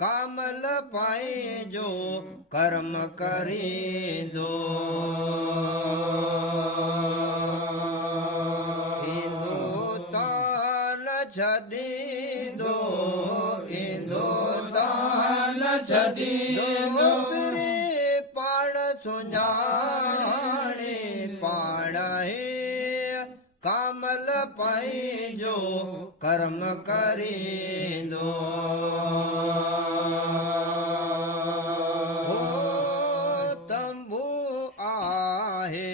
कामल पाए जो कर्म करी दो हिंदुस्तान छड़ी दो हिंदुस्तान छड़ी दो फिरे पाण सुञाणे पाण है कामल पाए जो कर्म करी दो तंबू आहे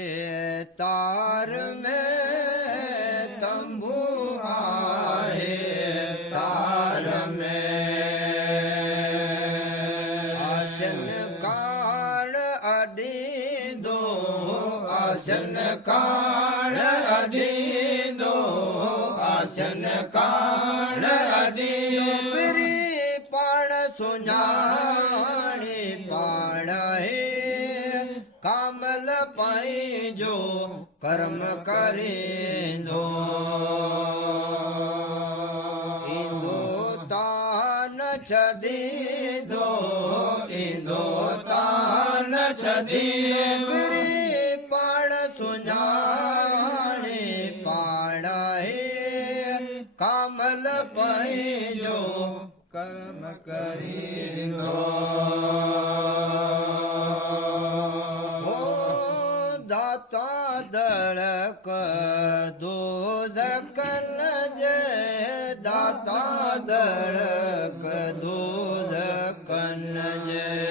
तार में तंबू आहे तार में आसन काल अडी दो आसन काल अडी दो आसन काल अडी फिरी पाण सुञाणे पाण है कामल पाए जो कर्म करे दो हिंदुस्तान छड़ी दो हिंदुस्तान छड़ी फिरी पाण सुञाणे पाण है कामल पाए जो कर्म करी दो दाता दड़क दो जकन जय दाता दड़क दो जकन जय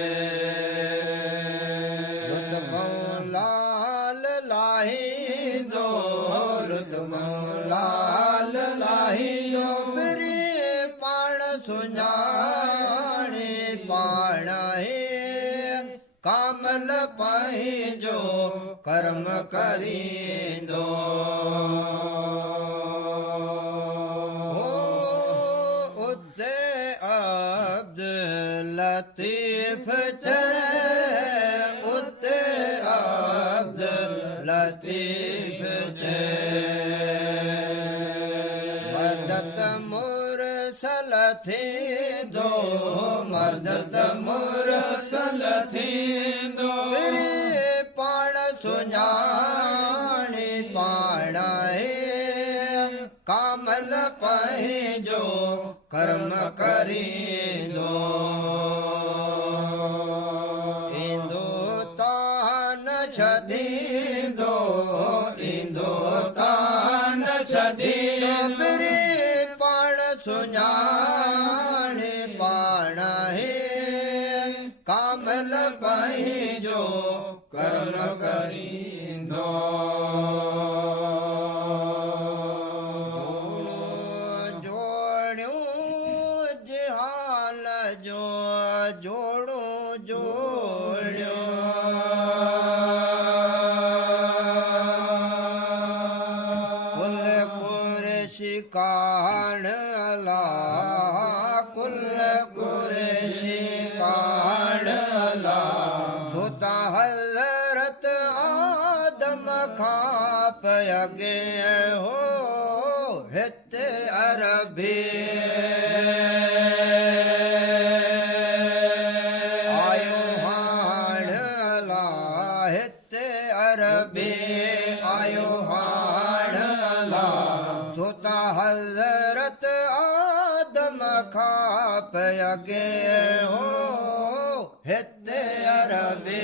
लाल लाही दो लाल लाही दो फिरे पाण सुञाणे पाण है कामल पाए जो कर्म करी दो उते अब्द लतीफ उते अब्द लतीफ मदद मुरसल थी दो मदद मुरसल थी दो फिरे पाण सुञाणे पाण है कामल पाए जो कर्म करी दो हिंदुस्तान छड़ी दो हिंदुस्तान छड़ी फिरे पाण सुञाणे पाण है कामल पाए जो कर्म करी दो जोड़ो जहाल जो जोड़ो जोड़ो कुल कुरैशी कान अला कुल कुरैशी कान अला सोता हज़रत आदम खाप अगे हो हित अरबी आयो हाण अला हित अरबी आयो हाण अला सोता हज़रत आदम खाप अगे हो हित अरबी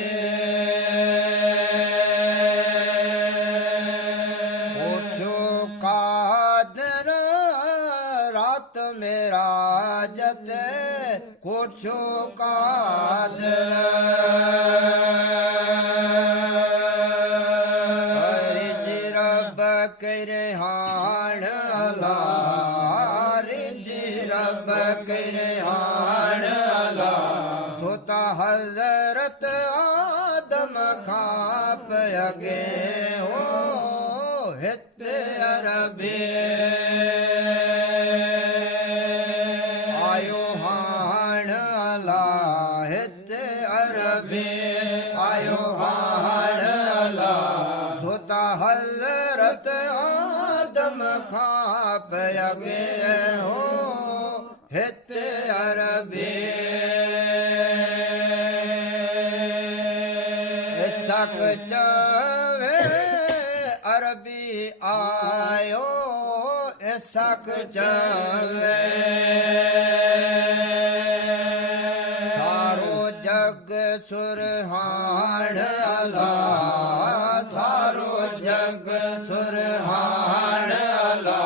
कोठो कादर रिज रब करे हाण अला रिज रब करे हाण अला सोता हज़रत आदम खाप अगे हो हित अरबी हज़रत आदम खाप अगे हो हित अरबी सक चवे अरबी आयो सक चवे सारो जग सुरहाण अला सारो जग सुरहाण अला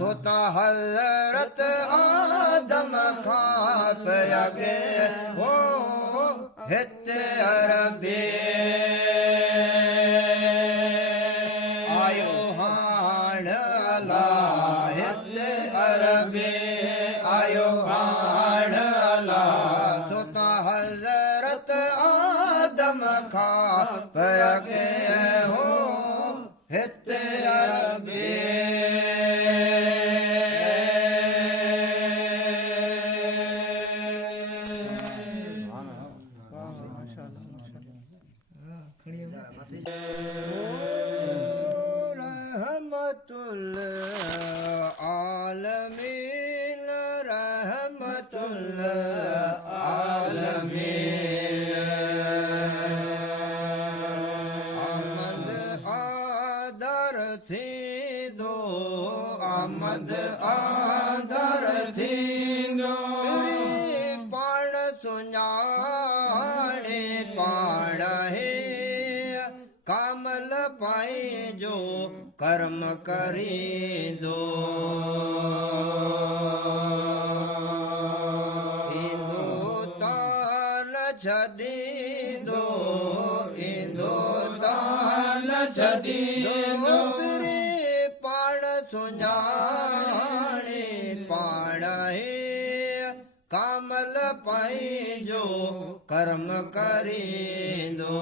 सोता हज़रत आदम खां पयागे हो हित अरबी आयो हाण अला हित अरबी आयो हाण अला सोता हज़रत आदम खां पयागे हो हित अरबी रहमतुल आलमीन रहमतुल आलमीन आमद आदर थी दो आमद आदर थी दो पाण सुञाणे पाण है कामल पाए जो कर्म करी दो इंदो तान छदी दो इंदो तान छदी दो फिरे पाण सुञाणे पाण है कामल पाए जो कर्म करी दो